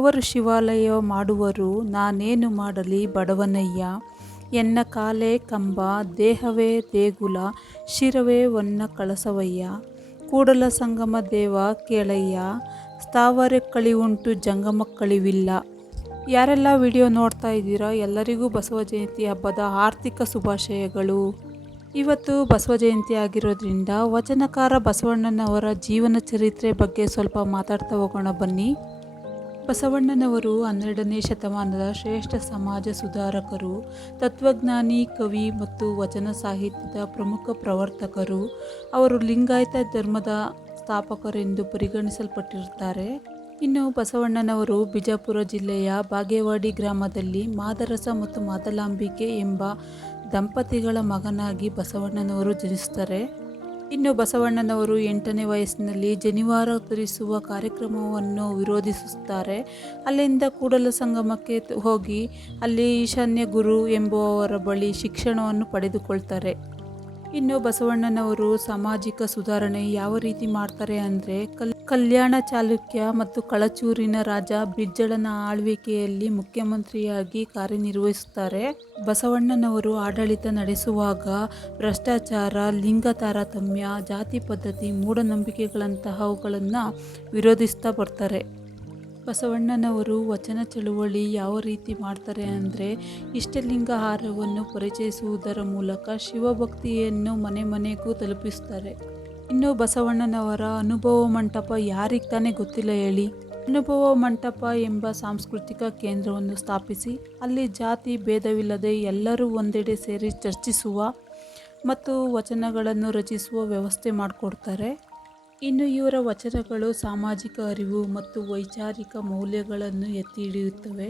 ದೇವರು ಶಿವಾಲಯ ಮಾಡುವರು ನಾನೇನು ಮಾಡಲಿ ಬಡವನಯ್ಯ. ಎನ್ನ ಕಾಲೇ ಕಂಬ ದೇಹವೇ ದೇಗುಲ ಶಿರವೇ ಹೊನ್ನ ಕಳಸವಯ್ಯ. ಕೂಡಲ ಸಂಗಮ ದೇವ ಕೇಳಯ್ಯ, ಸ್ಥಾವರ ಕಳಿವುಂಟು ಜಂಗಮ ಕಳಿವಿಲ್ಲ. ಯಾರೆಲ್ಲ ವಿಡಿಯೋ ನೋಡ್ತಾ ಇದ್ದೀರಾ ಎಲ್ಲರಿಗೂ ಬಸವ ಜಯಂತಿ ಹಬ್ಬದ ಆರ್ಥಿಕ ಶುಭಾಶಯಗಳು. ಇವತ್ತು ಬಸವ ಜಯಂತಿ ಆಗಿರೋದ್ರಿಂದ ವಚನಕಾರ ಬಸವಣ್ಣನವರ ಜೀವನ ಚರಿತ್ರೆ ಬಗ್ಗೆ ಸ್ವಲ್ಪ ಮಾತಾಡ್ತಾ ಹೋಗೋಣ ಬನ್ನಿ. ಬಸವಣ್ಣನವರು 12ನೇ ಶತಮಾನದ ಶ್ರೇಷ್ಠ ಸಮಾಜ ಸುಧಾರಕರು, ತತ್ವಜ್ಞಾನಿ, ಕವಿ ಮತ್ತು ವಚನ ಸಾಹಿತ್ಯದ ಪ್ರಮುಖ ಪ್ರವರ್ತಕರು. ಅವರು ಲಿಂಗಾಯತ ಧರ್ಮದ ಸ್ಥಾಪಕರೆಂದು ಪರಿಗಣಿಸಲ್ಪಟ್ಟಿರುತ್ತಾರೆ. ಇನ್ನು ಬಸವಣ್ಣನವರು ಬಿಜಾಪುರ ಜಿಲ್ಲೆಯ ಬಾಗೇವಾಡಿ ಗ್ರಾಮದಲ್ಲಿ ಮಾದರಸ ಮತ್ತು ಮಾದಲಾಂಬಿಕೆ ಎಂಬ ದಂಪತಿಗಳ ಮಗನಾಗಿ ಬಸವಣ್ಣನವರು ಜನಿಸುತ್ತಾರೆ. ಇನ್ನು ಬಸವಣ್ಣನವರು 8ನೇ ವಯಸ್ಸಿನಲ್ಲಿ ಜನಿವಾರ ಧರಿಸುವ ಕಾರ್ಯಕ್ರಮವನ್ನು ವಿರೋಧಿಸುತ್ತಾರೆ. ಅಲ್ಲಿಂದ ಕೂಡಲ ಸಂಗಮಕ್ಕೆ ಹೋಗಿ ಅಲ್ಲಿ ಈಶಾನ್ಯ ಗುರು ಎಂಬುವವರ ಬಳಿ ಶಿಕ್ಷಣವನ್ನು ಪಡೆದುಕೊಳ್ತಾರೆ. ಇನ್ನು ಬಸವಣ್ಣನವರು ಸಾಮಾಜಿಕ ಸುಧಾರಣೆ ಯಾವ ರೀತಿ ಮಾಡ್ತಾರೆ ಅಂದರೆ ಕಲ್ಯಾಣ ಚಾಲುಕ್ಯ ಮತ್ತು ಕಳಚೂರಿನ ರಾಜ ಬಿಜ್ಜಳನ ಆಳ್ವಿಕೆಯಲ್ಲಿ ಮುಖ್ಯಮಂತ್ರಿಯಾಗಿ ಕಾರ್ಯನಿರ್ವಹಿಸುತ್ತಾರೆ. ಬಸವಣ್ಣನವರು ಆಡಳಿತ ನಡೆಸುವಾಗ ಭ್ರಷ್ಟಾಚಾರ, ಲಿಂಗ ತಾರತಮ್ಯ, ಜಾತಿ ಪದ್ಧತಿ, ಮೂಢನಂಬಿಕೆಗಳಂತಹವುಗಳನ್ನು ವಿರೋಧಿಸ್ತಾ ಬರ್ತಾರೆ. ಬಸವಣ್ಣನವರು ವಚನ ಚಳುವಳಿ ಯಾವ ರೀತಿ ಮಾಡ್ತಾರೆ ಅಂದರೆ ಇಷ್ಟಲಿಂಗ ಹಾರವನ್ನು ಪರಿಚಯಿಸುವುದರ ಮೂಲಕ ಶಿವಭಕ್ತಿಯನ್ನು ಮನೆ ಮನೆಗೂ ತಲುಪಿಸುತ್ತಾರೆ. ಇನ್ನು ಬಸವಣ್ಣನವರ ಅನುಭವ ಮಂಟಪ ಯಾರಿಗೆ ತಾನೇ ಗೊತ್ತಿಲ್ಲ ಹೇಳಿ. ಅನುಭವ ಮಂಟಪ ಎಂಬ ಸಾಂಸ್ಕೃತಿಕ ಕೇಂದ್ರವನ್ನು ಸ್ಥಾಪಿಸಿ ಅಲ್ಲಿ ಜಾತಿ ಭೇದವಿಲ್ಲದೆ ಎಲ್ಲರೂ ಒಂದೆಡೆ ಸೇರಿ ಚರ್ಚಿಸುವ ಮತ್ತು ವಚನಗಳನ್ನು ರಚಿಸುವ ವ್ಯವಸ್ಥೆ ಮಾಡಿಕೊಡ್ತಾರೆ. ಇನ್ನು ಇವರ ವಚನಗಳು ಸಾಮಾಜಿಕ ಅರಿವು ಮತ್ತು ವೈಚಾರಿಕ ಮೌಲ್ಯಗಳನ್ನು ಎತ್ತಿ ಹಿಡಿಯುತ್ತವೆ.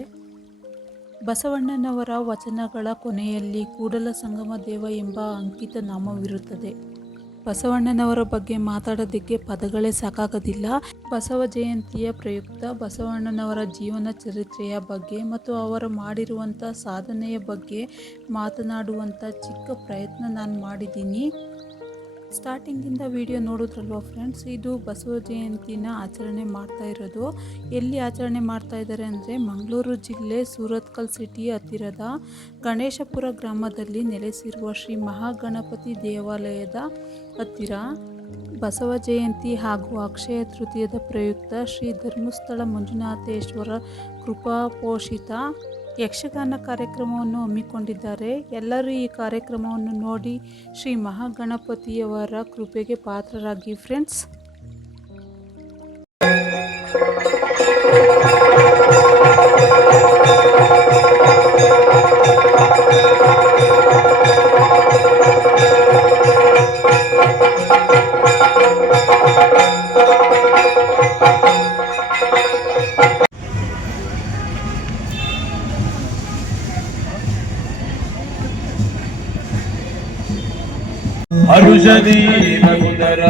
ಬಸವಣ್ಣನವರ ವಚನಗಳ ಕೊನೆಯಲ್ಲಿ ಕೂಡಲ ಸಂಗಮ ದೇವ ಎಂಬ ಅಂಕಿತ ನಾಮವಿರುತ್ತದೆ. ಬಸವಣ್ಣನವರ ಬಗ್ಗೆ ಮಾತಾಡೋದಕ್ಕೆ ಪದಗಳೇ ಸಾಕಾಗೋದಿಲ್ಲ. ಬಸವ ಜಯಂತಿಯ ಪ್ರಯುಕ್ತ ಬಸವಣ್ಣನವರ ಜೀವನ ಚರಿತ್ರೆಯ ಬಗ್ಗೆ ಮತ್ತು ಅವರು ಮಾಡಿರುವಂಥ ಸಾಧನೆಯ ಬಗ್ಗೆ ಮಾತನಾಡುವಂಥ ಚಿಕ್ಕ ಪ್ರಯತ್ನ ನಾನು ಮಾಡಿದ್ದೀನಿ. ಸ್ಟಾರ್ಟಿಂಗಿಂದ ವಿಡಿಯೋ ನೋಡಿದ್ರಲ್ವ ಫ್ರೆಂಡ್ಸ್, ಇದು ಬಸವ ಜಯಂತಿನ ಆಚರಣೆ ಮಾಡ್ತಾ ಇರೋದು. ಎಲ್ಲಿ ಆಚರಣೆ ಮಾಡ್ತಾ ಇದ್ದಾರೆ ಅಂದರೆ ಮಂಗಳೂರು ಜಿಲ್ಲೆ ಸೂರತ್ಕಲ್ ಸಿಟಿ ಹತ್ತಿರದ ಗಣೇಶಪುರ ಗ್ರಾಮದಲ್ಲಿ ನೆಲೆಸಿರುವ ಶ್ರೀ ಮಹಾಗಣಪತಿ ದೇವಾಲಯದ ಹತ್ತಿರ. ಬಸವ ಜಯಂತಿ ಹಾಗೂ ಅಕ್ಷಯ ತೃತೀಯದ ಪ್ರಯುಕ್ತ ಶ್ರೀ ಧರ್ಮಸ್ಥಳ ಮಂಜುನಾಥೇಶ್ವರ ಕೃಪಾಪೋಷಿತ ಯಕ್ಷಗಾನ ಕಾರ್ಯಕ್ರಮವನ್ನು ಹಮ್ಮಿಕೊಂಡಿದ್ದಾರೆ. ಎಲ್ಲರೂ ಈ ಕಾರ್ಯಕ್ರಮವನ್ನು ನೋಡಿ ಶ್ರೀ ಮಹಾಗಣಪತಿಯವರ ಕೃಪೆಗೆ ಪಾತ್ರರಾಗಿ ಫ್ರೆಂಡ್ಸ್. ಹರುಷದಿ ನಗುದರ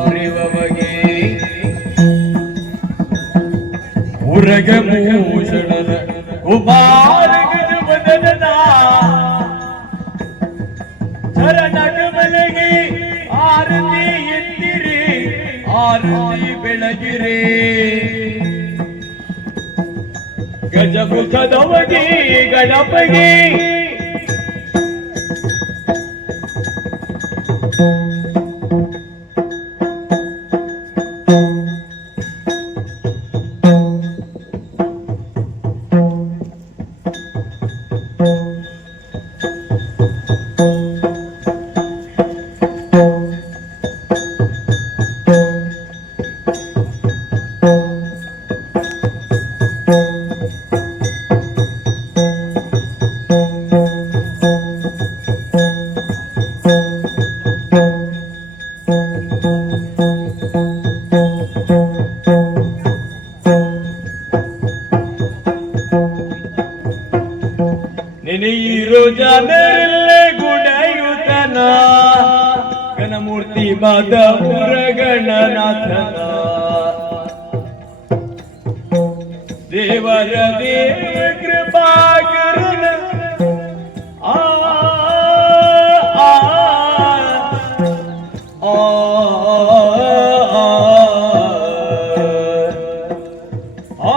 ಉರಿವವಗೆ ಉರಗಭೂಷಣನ ಕುಮಾರ ಗಜವದನ ಚರಣಕಮಲಗೆ ಆರತಿ ಎತ್ತಿರಿ ಆರತಿ ಬೆಳಗಿರೆ ಗಜಮುಖದವಗೆ ಗಣಪಗೆ ನೆನೆಯಿರೋ ಜನರಲ್ಲೇ ಗುಣಯುತನ ಗಣಮೂರ್ತಿ ಮಾದ ಗಣನಾಥನ ದೇವರ ದೇವ ಕೃಪಾಕರಣ ಆ ಆ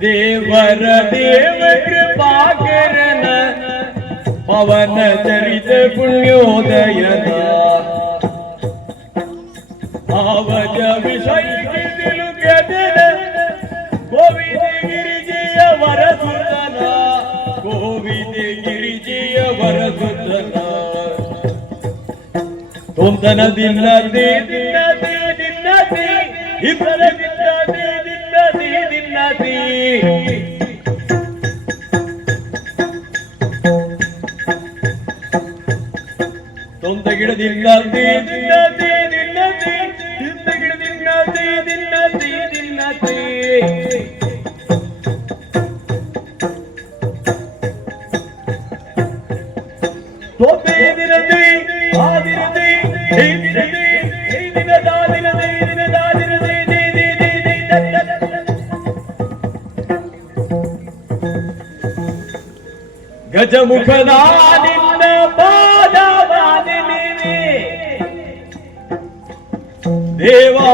ದೇವರ ದೇವ ಕೃಪಾಕರನ ಪವನ ಚರಿತ ಪುಣ್ಯೋದಯದ ಆವಜ ವಿಷಯಕ್ಕೆ ತಿಳುಕದನ ಗೋವಿಂದ ಗಿರಿಜೆಯ ವರಸುತನ ಗೋವಿಂದ ಗಿರಿಜೆಯ ವರಸುತನ ತೊಂದನದಿಲ್ಲ ದಿನ್ನದಿ ದಿನ್ನದಿ ಇಬ್ಬರ ದಿನ್ನದಿ ದಿನ್ನದಿ ದಿನ್ನದಿ ತೊಂದ ಗಿಡದಿನ್ನದಿ ದಿನ್ನದಿ ದಿನ್ನದಿ ತಿಂದ ಗಿಡದಿನ್ನದಿ ದಿನ್ನದಿ ದಿನ್ನದಿ ತೋಪೆ ದಿನದಿ ಆದಿರದಿ ದಿನದಿ ದಿನದಾದಿನದಿ ದಿನದಾದಿನದಿ ಗಜಮುಖನಾದಿನ್ನ ಪಾದವಾದಿನಿ ದೇವಾ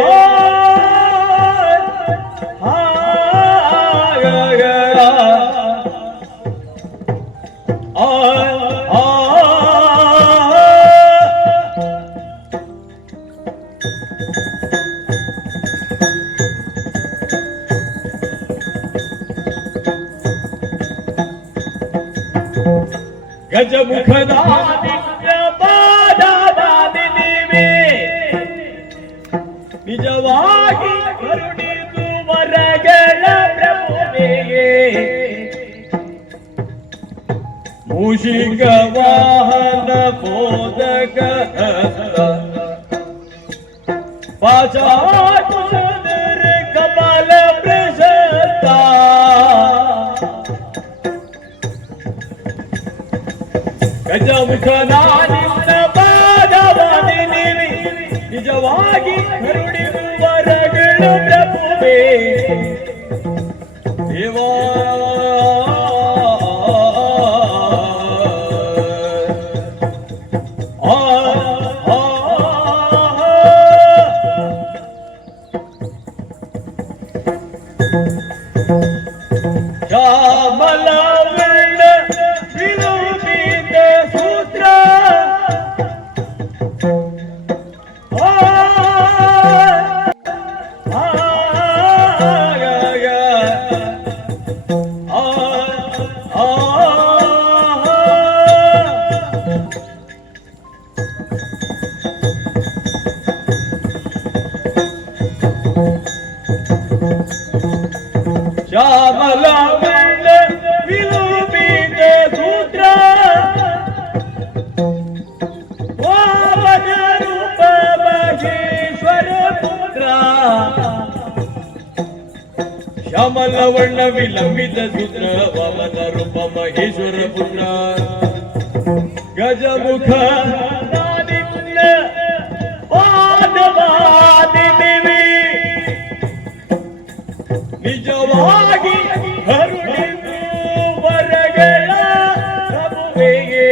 ಗಜಮುಖನಾದಿನ್ನ ಪಾದವಾದಿನಿ ನಿಜವಾಗಿ ಕರುಣಿದು ವರಗಳ ಪ್ರಭುವೆಯೇ ಮೂಷಿಕ ವಾಹನ ಬೋಧಕ ಪಾಚಾಕುಶದರ ಕಪಾಲ ಪ್ರಶಸ್ತ ಗಜಮುಖನಾದಿನ್ನ ಪಾದವಾದಿನಿ ನಿಜವಾಗಿ ಕರುಣಿದು ವರಗಳ ಪ್ರಭುವೇ ದೇವಾ ಶ್ಯಾಮಲ ವರ್ಣ ವಿಲೋಕಿತ ಸೂತ್ರ ಶ್ಯಾಮಲ ವರ್ಣ ವಿಲೋಕಿತ ಸೂತ್ರ ವಾಮನ ರೂಪ ಮಹೇಶ್ವರ ಪುತ್ರ ಶ್ಯಾಮಲ ವರ್ಣ ವಿಲಂಬಿತ ಸೂತ್ರ ವಾಮನ ರೂಪ ಮಹೇಶ್ವರ ಪುತ್ರ ಗಜಮುಖ ನಾದಿನ್ನ ಪಾದವಾದಿನಿ ನಿಜವಾಗಿ ಕರುಣಿದು ವರಗಳ ಪ್ರಭುವೆಯೇ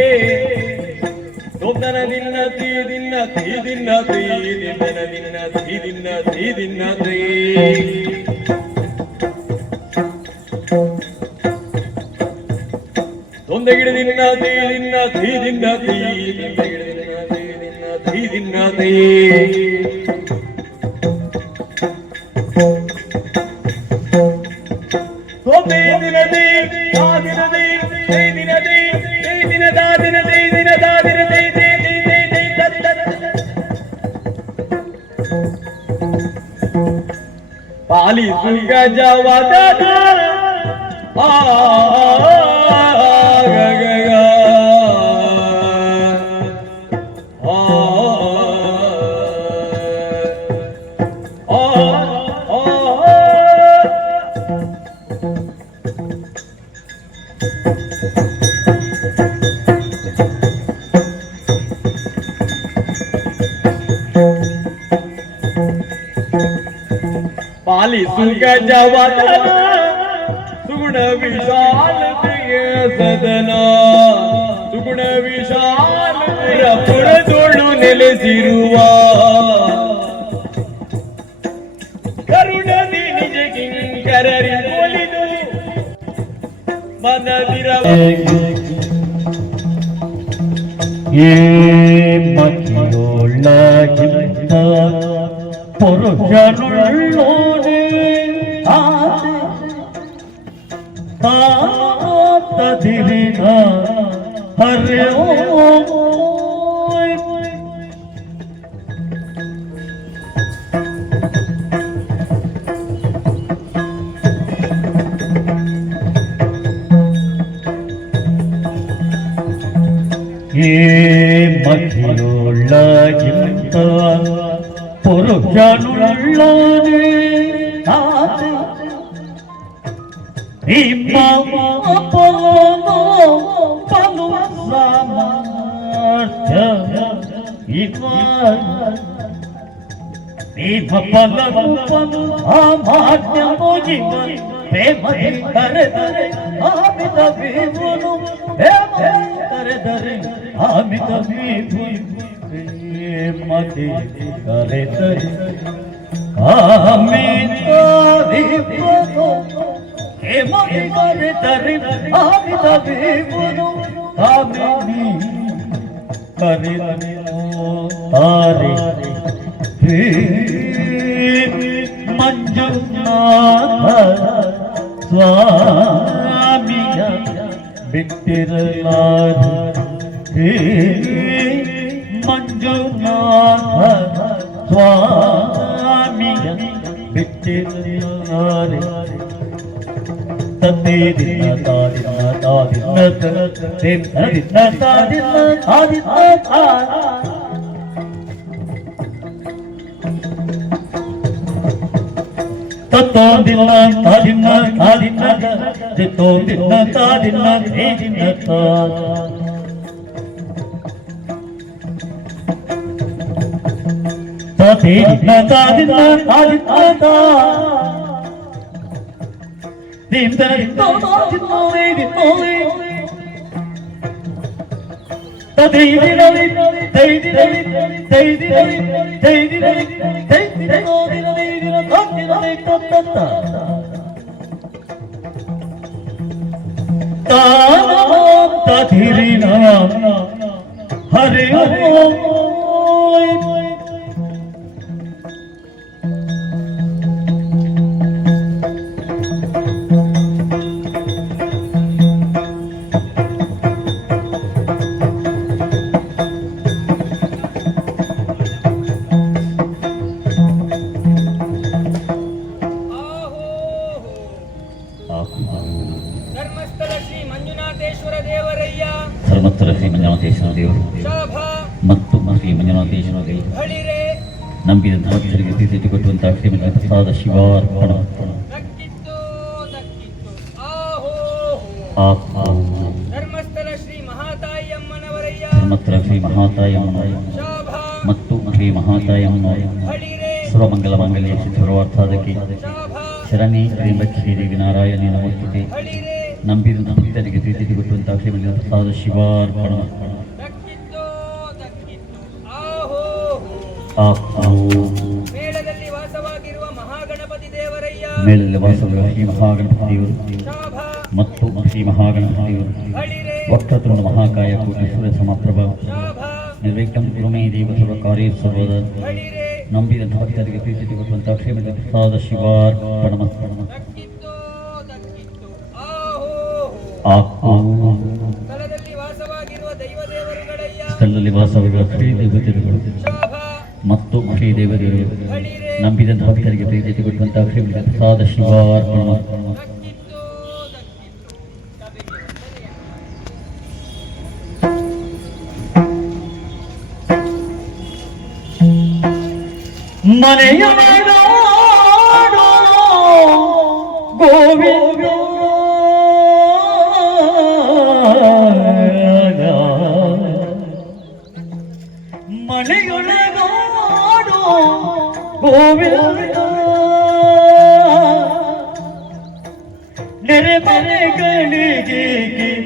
ತೊಂದನ ದಿನ್ನತಿ ದಿನ್ನತಿ ದಿನ್ನತಿ ದಿನ್ನನ ದಿನ್ನತಿ ದಿನ್ನತಿ ದಿನ್ನತಿ ತೊಂದ ಗಿಡ ದಿನ್ನತಿ ದಿನ್ನತಿ ದಿನ್ನತಿ ತೊಂದ ಗಿಡ ದಿನ್ನತಿ ದಿನ್ನತಿ ತೋಪೆ ದಿನದಿ ಆದಿನದಿ ದಿನದಿ ದಿನದಾದಿನದಿ ದಿನದಾದಿನದಿ ಪಾಲಿಸು ಗಜವದನ ಪಾಲಿಸು ಗಜವದನ ಸುಗುಣ ವಿಶಾಲತೆಯ ಸದನ ಸುಗುಣ ವಿಶಾಲತೆಯ ಪುರದೊಳು ನೆಲೆಸಿರುವ ಕರುಣದಿ ನಿಜ ಕಿಂಕರರಿ ಒಲಿದು ಮನದಿರವ ಏ ಮತಿಯೊಳಗಿಂತ ಪುರುಷನುಳ್ಳೋನೆ ಆತದಿರಿನ ಹರ್ಯೋ ಏ ಮತಿಯೊಳಗಿಂತ ಪುರುಷನುಳ್ಳೋನೆ ಪಲು ಸಾಮರ್ಥ್ಯ ಪಲು ಸಾಮರ್ಥ್ಯ ಮುಗಿವ ಪ್ರೇಮದಿ ಕರೆದರೆ ಆಮಿತ ವಿಭುನು ಕರೆದರೆ ಆಮಿತ ವಿಭುನು ಪ್ರೇಮದಿ ಕರೆದರೆ ಆಮಿತ ವಿಭುನು ಪ್ರೇಮದಿ ಕರೆದರೆ ಆಮಿತ ವಿಭುನು ಕಾಮಿನಿ ಕರೆದನು ತಾರೆ ಮಂಜುನಾಥ ಸ್ವಾಮಿಯ ಬಿಟ್ಟಿರಲಾರೆ ಮಂಜುನಾಥ ಸ್ವಾಮಿಯ ಬಿಟ್ಟಿರಲಾರೆ ತತ್ತೇದಿನ ತಾದಿನ ತಾದಿನ ತತ್ತೇದಿನ ತಾದಿನ ತಾದಿನ ತತ್ತೋದಿನ ತಾದಿನ ತಾದಿನ ತತ್ತೋದಿನ ತಾದಿನ ತೇದಿನ ತತ್ತೇದಿನ ತಾದಿನ ತಾದಿನ ಹರಿ ಧರ್ಮಸ್ಥಳ ಶ್ರೀ ಮಂಜುನಾಥೇಶ್ವರ ದೇವರಯ್ಯ ಧರ್ಮಸ್ಥಳ ಶ್ರೀ ಮಂಜುನಾಥೇಶ್ವರ ದೇವರು ಶೋಭಾ ಮತ್ತು ಶ್ರೀ ಮಂಜುನಾಥೇಶ್ವರ ದೇವರು ಬಳಿರೆ ನಂಬಿದ ಭಕ್ತರಿಗೆ ಪ್ರೀತಿ ಕೊಟ್ಟುವಂತಹ ಶ್ರೀಮಂತ ಪ್ರಸಾದ ಶಿವಾರ್ಪಣ ದಕ್ಕಿತ್ತು ದಕ್ಕಿತ್ತು ಆಹೋ ಧರ್ಮಸ್ಥಳ ಶ್ರೀ ಮಹಾತಾಯಮ್ಮನವರಯ್ಯ ಧರ್ಮಸ್ಥಳ ಶ್ರೀ ಮಹಾತಾಯಮ್ಮನವರಯ್ಯ ಶೋಭಾ ಮತ್ತು ಶ್ರೀ ಮಹಾತಾಯಮ್ಮನವರಯ್ಯ ಬಳಿರೆ ಸರ್ವಮಂಗಲ ಮಂಗಲ್ಯ ಶುಭವಾರ್ಥಾದಕ್ಕೆ ಶೋಭಾ ಶರಣಿ ಶ್ರೀ ದೇವಿ ನಾರಾಯಣಿ ನಮಸ್ತುತೆ ಬಳಿರೆ ನಂಬಿದ ಭಕ್ತರಿಗೆ ಪ್ರೀತಿ ಕೊಟ್ಟುವಂತಹ ಶ್ರೀಮಂತ ಪ್ರಸಾದ ಶಿವಾರ್ಪಣ ದಕ್ಕಿತ್ತು ದಕ್ಕಿತ್ತು ಆಹೋ ಮೇಳದಲ್ಲಿ ವಾಸವಾಗಿರುವ ಮಹಾಗಣಪತಿ ದೇವರಯ್ಯ ಮೇಳದಲ್ಲಿ ವಾಸವಿರುವ ಶ್ರೀ ಮಹಾಗಣಪತಿ ದೇವರು ಶೋಭಾ ಮತ್ತು ಶ್ರೀ ಮಹಾಗಣಪತಿ ದೇವರು ಬಳಿರೆ ವಕ್ರತುಂಡ ಮಹಾಕಾಯ ಕೋಟಿ ಸೂರ್ಯ ಸಮಪ್ರಭ ಶೋಭಾ ನಿರ್ವಿಘ್ನಂ ಗುರುಮೇ ದೇವ ಸರ್ವ ಕಾರ್ಯ ಸರ್ವದ ಬಳಿರೆ ನಂಬಿದಂತಹ ಭಕ್ತರಿಗೆ ಪ್ರೀತಿ ಕೊಟ್ಟುವಂತಹ ಶ್ರೀಮಂತ ಪ್ರಸಾದ ಶಿವಾರ್ಪಣ ದಕ್ಕಿತ್ತು ದಕ್ಕಿತ್ತು ಆಹೋ ಸ್ಥಳದಲ್ಲಿ ವಾಸವಾಗಿರುವ ದೈವ ದೇವರುಗಳಯ್ಯ ಸ್ಥಳದಲ್ಲಿ ವಾಸವಿರುವ ಶ್ರೀ ದೇವತೆಗಳು ಶೋಭಾ ಮತ್ತು ಶ್ರೀ ದೇವತೆಗಳು ಬಳಿರೆ ನಂಬಿದಂತಹ ಭಕ್ತರಿಗೆ ಪ್ರೀತಿ ಕೊಟ್ಟುವಂತಹ ಶ್ರೀಮಂತ ಪ್ರಸಾದ ಶಿವಾರ್ಪಣ ದಕ್ಕಿತ್ತು ದಕ್ಕಿತ್ತು ಸಭೆಗೆ ವಂದನೆಯ ಮನೆಯ ನಾಡು ಗೋವಿಂದ ಮನೆಯೊಳಗಾಡು ಗೋ ಗೋವಿಂದ ನೆರೆ ಮನೆಗಳಿಗೆ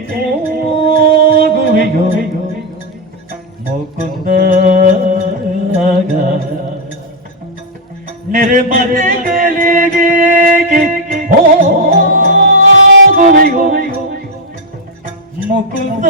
ಹೋಗುವೆಯೋ ಮುಕುಂದ ನೆರೆ ಮನೆಗಳಿಗೆ ಹೋಗುವೆಯೋ ಮುಕುಂದ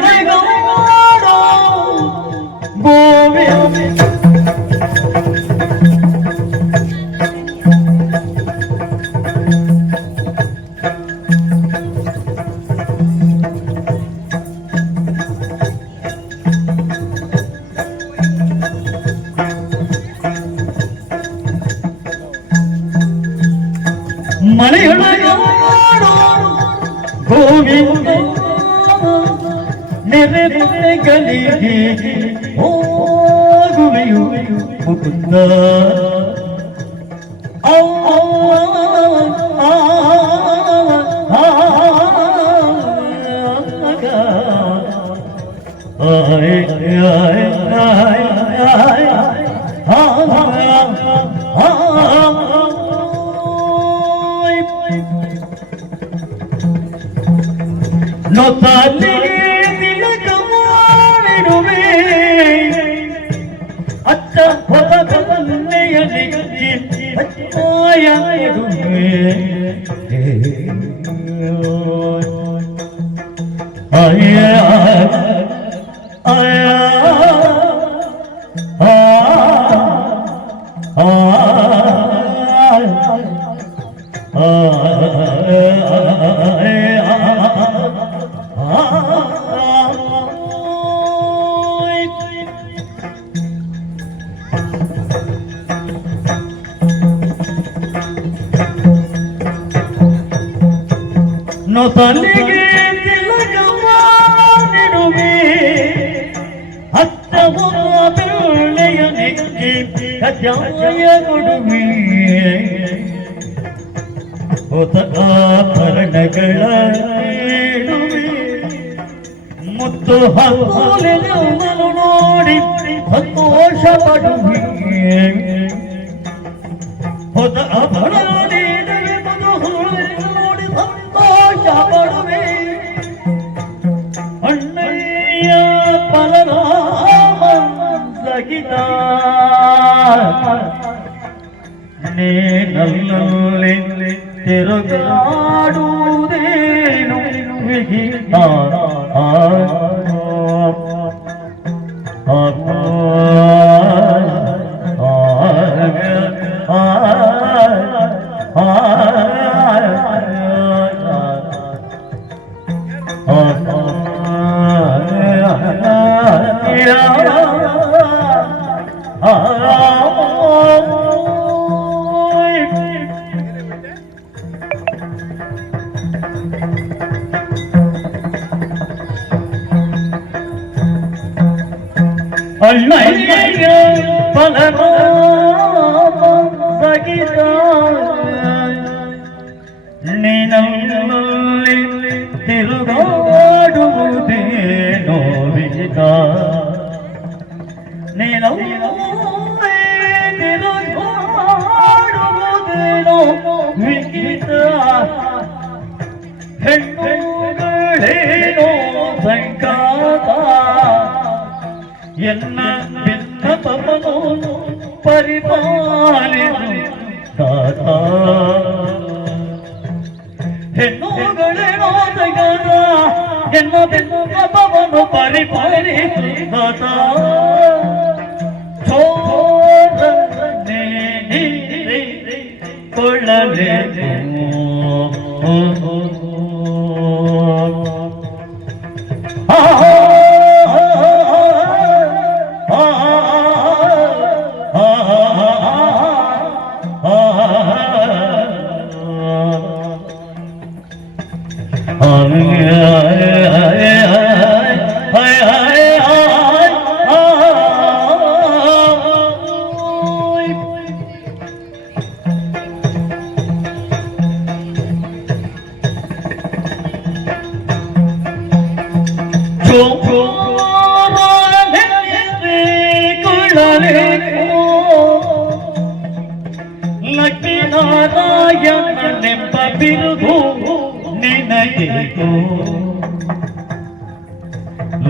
ಮನೆಯೊಳಗಾಡೋ ಗೋವಿಂದ ಮನೆಯೊಳಗಾಡೋ ಗೋವಿಂದ ನೆರೆ ಮನೆಗಳಿಗೆ ಹೋಗುವೆಯೋ ಮುಕುಂದ ನೊತಾಲಿಗೆ ತಿಲಕಮಾಡಿರುವೆ ಅತ್ತ ಹೊರಗನ್ನೆಯ ನಿಕ್ಕಿ ಹಚ್ಚಾಯಿರುವೆ ಆಯ ಆಯ ನೊಸಲಿಗೆ ತಿಲಕಮಾಡಿರುವೆ ಹತ್ತವ ಬೆಳ್ಳೆಯ ನೆಕ್ಕಿ ಕಜ್ಜಾಯ ಕೊಡುವೆ ಹೊಸ ಆಭರಣಗಳ ನೀಡುವೆ ಮುತ್ತು ಹಕ್ಕುಲೆಲ್ಲವನು ನೋಡಿ ಸಂತೋಷ ಪಡುವೆ ಹೊಸ ಆಭರಣ ನೀಡುವೆ ಮಧುಹುಳೆ ನೋಡಿ ಸಂತೋಷ ಪಡುವೆ ಅಣ್ಣಯ್ಯ ಬಲರಾಮ ಸಹಿತ ನೀನಲ್ಲಿ ತಿರುಗಾಡುವುದೇನು ವಿಹಿತ ಅಣ್ಣಯ್ಯ ಬಲರಾಮ ಸಹಿತ ನೀನಲ್ಲಿ ತಿರುಗಾಡುವುದೇನೋ ವಿಹಿತ ನೀನಲ್ಲಿ ತಿರುಗಾಡುವುದೇನೋ ವಿಹಿತ ಹೆಣ್ಣುಗಳೇನೋ ಸಂಕಾತ ಎನ್ನ ಬಿನ್ನಪವನು ಪರಿಪಾಲಿಸು ದಾತ ಹೆಣ್ಣುಗಳೇನೋ ಸಂಕಾತ ಎನ್ನ ಬಿನ್ನಪವನು ಪರಿಪಾಲಿಸು ದಾತ ಚೋರನೆ ಕೊಳ್ಳಲೇನು ಲಕ್ಷ್ಮೀನಾರಾಯಣನೆಂಬ ಬಿರುದು ನಿನಗೇಕೋ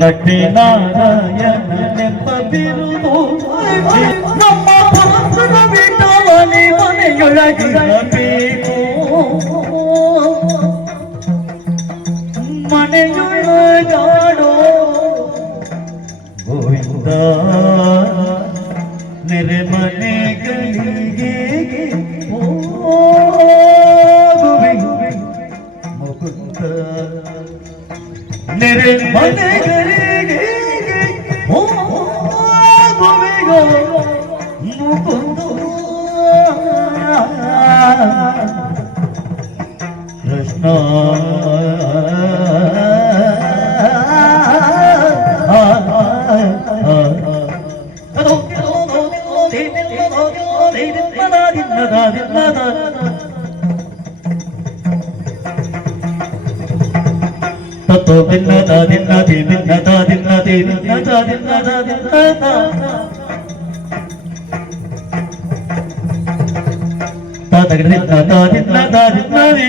ಲಕ್ಷ್ಮೀನಾರಾಯಣನೆಂಬ ಬಿರುದು ನಮ್ಮ ಭಾರತದ ಬಿಟ್ಟವನಿ ಮನೆಯೊಳಗಿರಬೇಕು ಮನೆಯೊಳಗಾಡೋ ಗೋವಿಂದ ನೆರೆ ಮನೆಗಳಿಗೆ ಹೋಗುವೆ ಮುಕುಂದ ನೆರೆ ಮನೆಗಳಿಗೆ ಹೋಗುವೆಯೋ ಮುಕುಂದ ಕೃಷ್ಣ ತತ್ವ ಭಿನ್ನದ ಭಿನ್ನದಿ ಭಿನ್ನದ ಭಿನ್ನದಿ ಭಿನ್ನದ ಭಿನ್ನದ ಭಿನ್ನದ ತದಗಿನ್ನದ ಭಿನ್ನದ ಭಿನ್ನದಿ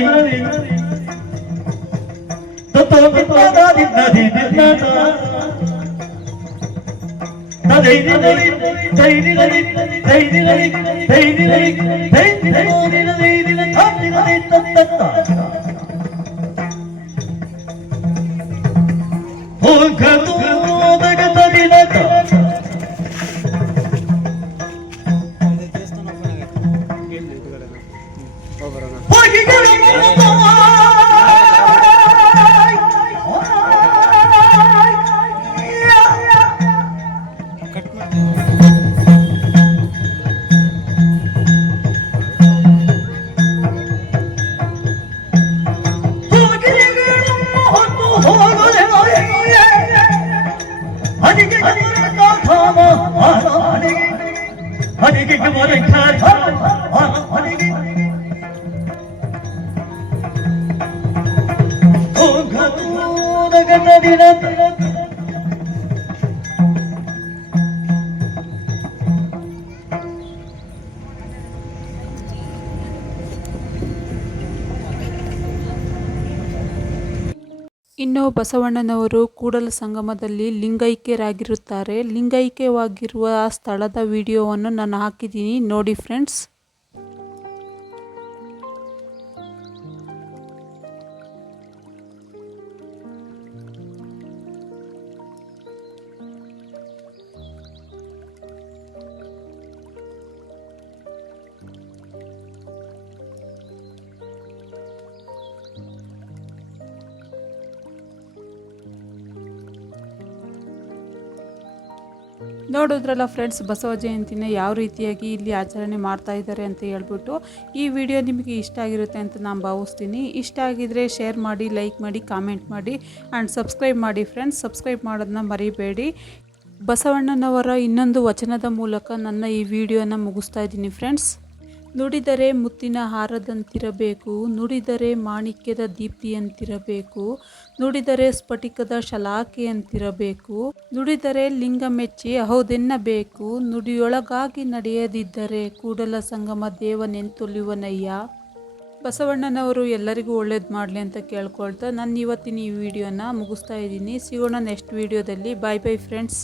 ತತ್ವ ಭಿನ್ನದ ಭಿನ್ನದಿ ಭಿನ್ನದ ತದೈದಿನದಿ ತೈದಿನದಿ ತೈದಿನದಿ ತೈದಿನದಿ ತೈದಿನದಿ ತೈದಿನದಿ ತತ್ತ ಹೋಗದು ದಗದಗಿನತ ಇನ್ನು ಬಸವಣ್ಣನವರು ಕೂಡಲ ಸಂಗಮದಲ್ಲಿ ಲಿಂಗೈಕ್ಯರಾಗಿರುತ್ತಾರೆ. ಲಿಂಗೈಕ್ಯವಾಗಿರುವ ಆ ಸ್ಥಳದ ವಿಡಿಯೋವನ್ನು ನಾನು ಹಾಕಿದ್ದೀನಿ, ನೋಡಿ ಫ್ರೆಂಡ್ಸ್. ನೋಡಿದ್ರಲ್ಲ ಫ್ರೆಂಡ್ಸ್, ಬಸವ ಜಯಂತಿನ ಯಾವ ರೀತಿಯಾಗಿ ಇಲ್ಲಿ ಆಚರಣೆ ಮಾಡ್ತಾ ಇದ್ದಾರೆ ಅಂತ ಹೇಳ್ಬಿಟ್ಟು. ಈ ವಿಡಿಯೋ ನಿಮಗೆ ಇಷ್ಟ ಆಗಿರುತ್ತೆ ಅಂತ ನಾನು ಭಾವಿಸ್ತೀನಿ. ಇಷ್ಟ ಆಗಿದ್ರೆ ಶೇರ್ ಮಾಡಿ, ಲೈಕ್ ಮಾಡಿ, ಕಾಮೆಂಟ್ ಮಾಡಿ ಆ್ಯಂಡ್ ಸಬ್ಸ್ಕ್ರೈಬ್ ಮಾಡಿ ಫ್ರೆಂಡ್ಸ್. ಸಬ್ಸ್ಕ್ರೈಬ್ ಮಾಡೋದನ್ನ ಮರಿಬೇಡಿ. ಬಸವಣ್ಣನವರ ಇನ್ನೊಂದು ವಚನದ ಮೂಲಕ ನನ್ನ ಈ ವಿಡಿಯೋನ ಮುಗಿಸ್ತಾ ಇದ್ದೀನಿ ಫ್ರೆಂಡ್ಸ್. ನುಡಿದರೆ ಮುತ್ತಿನ ಹಾರದಂತಿರಬೇಕು, ನುಡಿದರೆ ಮಾಣಿಕ್ಯದ ದೀಪ್ತಿಯಂತಿರಬೇಕು, ನುಡಿದರೆ ಸ್ಫಟಿಕದ ಶಲಾಕೆಯಂತಿರಬೇಕು, ನುಡಿದರೆ ಲಿಂಗ ಮೆಚ್ಚಿ ಹೌದೆನ್ನಬೇಕು, ನುಡಿಯೊಳಗಾಗಿ ನಡೆಯದಿದ್ದರೆ ಕೂಡಲ ಸಂಗಮ ದೇವನೆಂತೊಲಿಯುವನಯ್ಯ. ಬಸವಣ್ಣನವರು ಎಲ್ಲರಿಗೂ ಒಳ್ಳೇದು ಮಾಡಲಿ ಅಂತ ಕೇಳ್ಕೊಳ್ತಾ ನಾನು ಇವತ್ತಿನ ಈ ವಿಡಿಯೋನ ಮುಗಿಸ್ತಾ ಇದ್ದೀನಿ. ಸಿಗೋಣ ನೆಕ್ಸ್ಟ್ ವಿಡಿಯೋದಲ್ಲಿ. ಬಾಯ್ ಬಾಯ್ ಫ್ರೆಂಡ್ಸ್.